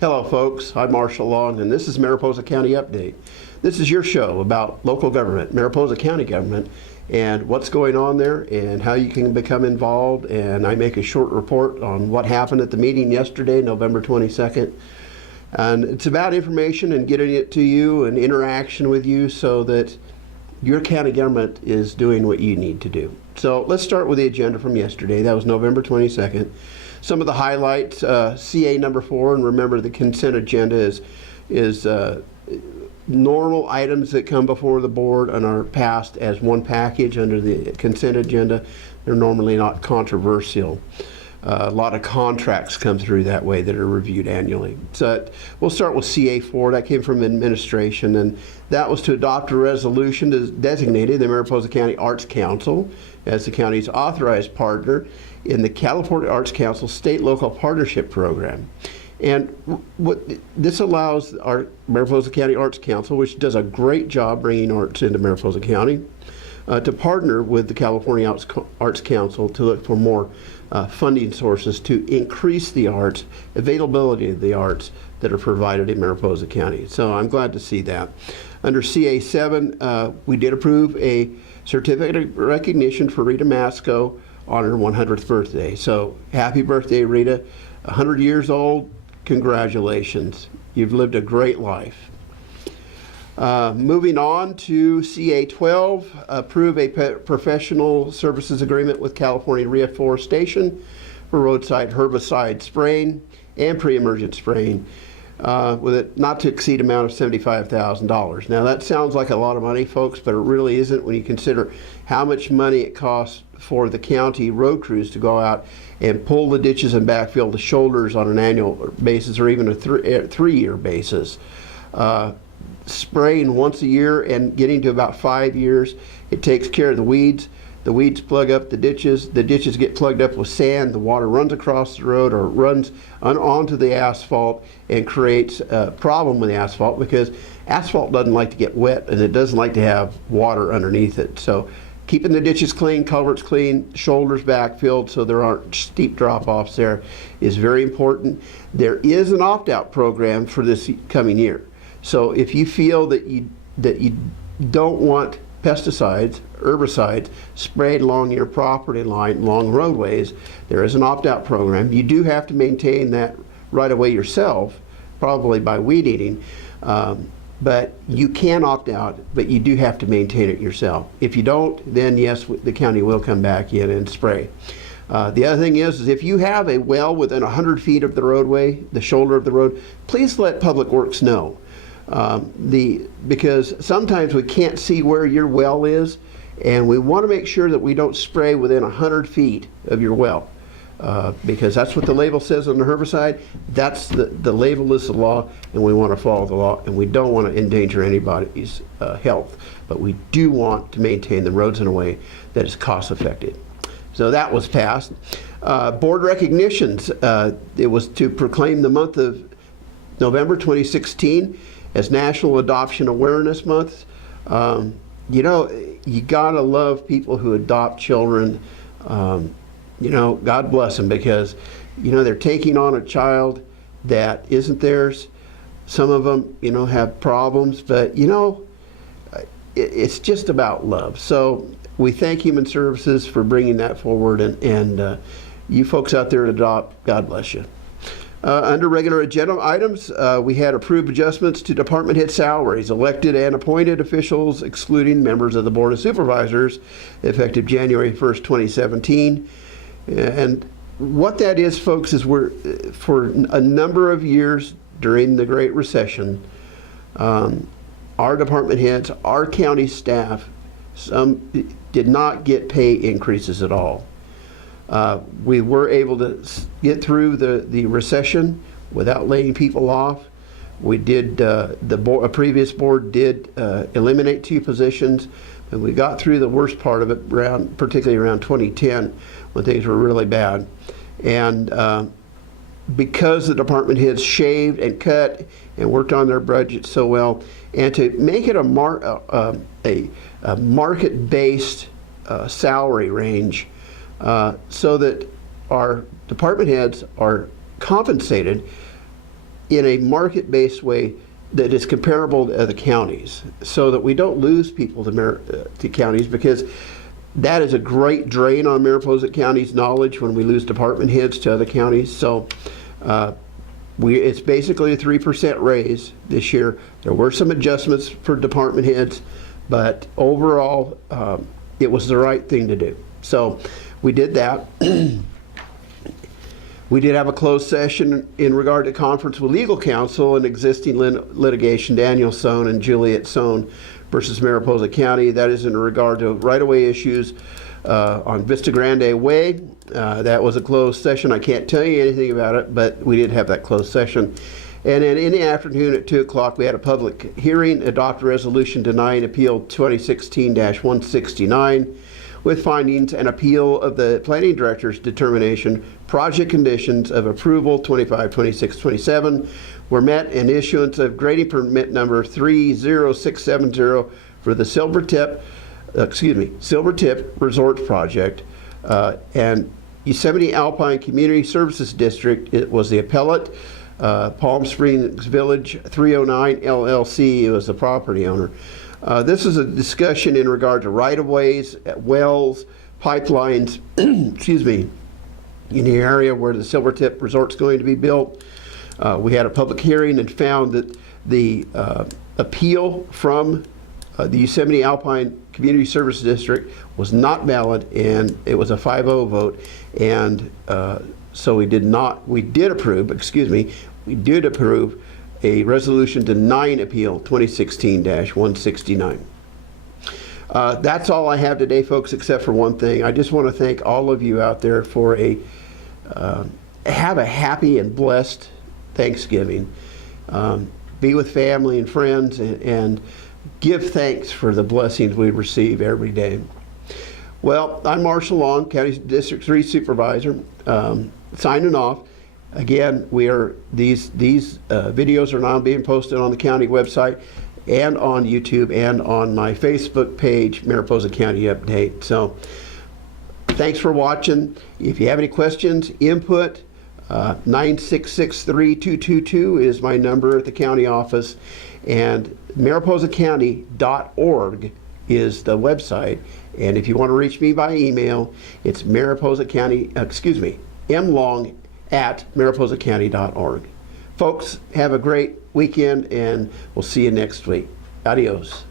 Hello folks, I'm Marshall Long and this is Mariposa County Update. This is your show about local government, Mariposa County government, and what's going on there and how you can become involved. And I make a short report on what happened at the meeting yesterday, November 22nd. And it's about information and getting it to you and interaction with you so that your county government is doing what you need to do. So let's start with the agenda from yesterday. That was November 22nd. Some of the highlights, CA number 4, and remember the consent agenda is normal items that come before the board and are passed as one package under the consent agenda. They're normally not controversial. A lot of contracts come through that way that are reviewed annually. So we'll start with CA4. That came from administration, and that was to adopt a resolution to designate the Mariposa County Arts Council as the county's authorized partner in the California Arts Council State Local Partnership Program. And what this allows our Mariposa County Arts Council, which does a great job bringing arts into Mariposa County, to partner with the California Arts Council to look for more funding sources to increase the arts, availability of the arts that are provided in Mariposa County. So I'm glad to see that. Under CA7, we did approve a certificate of recognition for Rita Masco on her 100th birthday. So happy birthday, Rita. 100 years old, congratulations. You've lived a great life. Moving on to CA12, approve a professional services agreement with California Reforestation for roadside herbicide spraying and pre-emergent spraying with a not to exceed amount of $75,000. Now that sounds like a lot of money, folks, but it really isn't when you consider how much money it costs for the county road crews to go out and pull the ditches and backfill the shoulders on an annual basis or even a three-year basis. Spraying once a year and getting to about 5 years, it takes care of the weeds. The weeds plug up the ditches get plugged up with sand, the water runs across the road or runs onto the asphalt and creates a problem with the asphalt because asphalt doesn't like to get wet and it doesn't like to have water underneath it. So keeping the ditches clean, culverts clean, shoulders backfilled so there aren't steep drop-offs there is very important. There is an opt-out program for this coming year. So if you feel that you don't want pesticides, herbicides sprayed along your property line, along roadways, there is an opt-out program. You do have to maintain that right away yourself, probably by weed eating, but you can opt out, but you do have to maintain it yourself. If you don't, then yes, the county will come back in and spray. The other thing is if you have a well within 100 feet of the roadway, the shoulder of the road, please let Public Works know. Because sometimes we can't see where your well is, and we want to make sure that we don't spray within 100 feet of your well, because that's what the label says on the herbicide. That's the label is the law, and we want to follow the law, and we don't want to endanger anybody's health, but we do want to maintain the roads in a way that is cost effective. So that was passed. Board recognitions, it was to proclaim the month of November 2016 as National Adoption Awareness Month. You know, you gotta love people who adopt children. You know, God bless them, because, you know, they're taking on a child that isn't theirs. Some of them, you know, have problems, but, you know, it's just about love. So we thank Human Services for bringing that forward, and you folks out there that adopt, God bless you. Under regular agenda items, we had approved adjustments to department head salaries, elected and appointed officials, excluding members of the Board of Supervisors, effective January 1st, 2017. And what that is, folks, is for a number of years during the Great Recession, our department heads, our county staff, some did not get pay increases at all. We were able to get through the recession without laying people off. We did, a previous board did eliminate 2 positions, and we got through the worst part of it, particularly around 2010 when things were really bad. And because the department heads shaved and cut and worked on their budget so well, and to make it a market-based salary range, so that our department heads are compensated in a market-based way that is comparable to other counties, so that we don't lose people to counties, because that is a great drain on Mariposa County's knowledge when we lose department heads to other counties. So it's basically a 3% raise this year. There were some adjustments for department heads, but overall it was the right thing to do. So we did that. We did have a closed session in regard to conference with legal counsel and existing litigation, Daniel Sohn and Juliet Sohn versus Mariposa County. That is in regard to right-of-way issues on Vista Grande Way. That was a closed session. I can't tell you anything about it, but we did have that closed session. And then in the afternoon at 2 o'clock, we had a public hearing, adopt a resolution denying Appeal 2016-169 with findings and appeal of the planning director's determination project conditions of approval 25, 26, 27 were met, and issuance of grading permit number 30670 for the Silver Tip Resort Project, and Yosemite Alpine Community Services District. It was the appellate. Palm Springs Village 309 LLC was the property owner. This is a discussion in regard to right-of-ways, wells, pipelines, excuse me, in the area where the Silvertip Resort's going to be built. We had a public hearing and found that the appeal from the Yosemite Alpine Community Service District was not valid, and it was a 5-0 vote. And so we did approve a resolution denying Appeal 2016-169. That's all I have today, folks, except for one thing. I just want to thank all of you out there for have a happy and blessed Thanksgiving. Be with family and friends, and give thanks for the blessings we receive every day. Well, I'm Marshall Long, County District 3 Supervisor, signing off. Again, these videos are now being posted on the county website and on YouTube and on my Facebook page, Mariposa County Update. So thanks for watching. If you have any questions, input, 9663222 is my number at the county office, and mariposacounty.org is the website. And if you want to reach me by email, it's mlong@mariposacounty.org. Folks, have a great weekend, and we'll see you next week. Adios.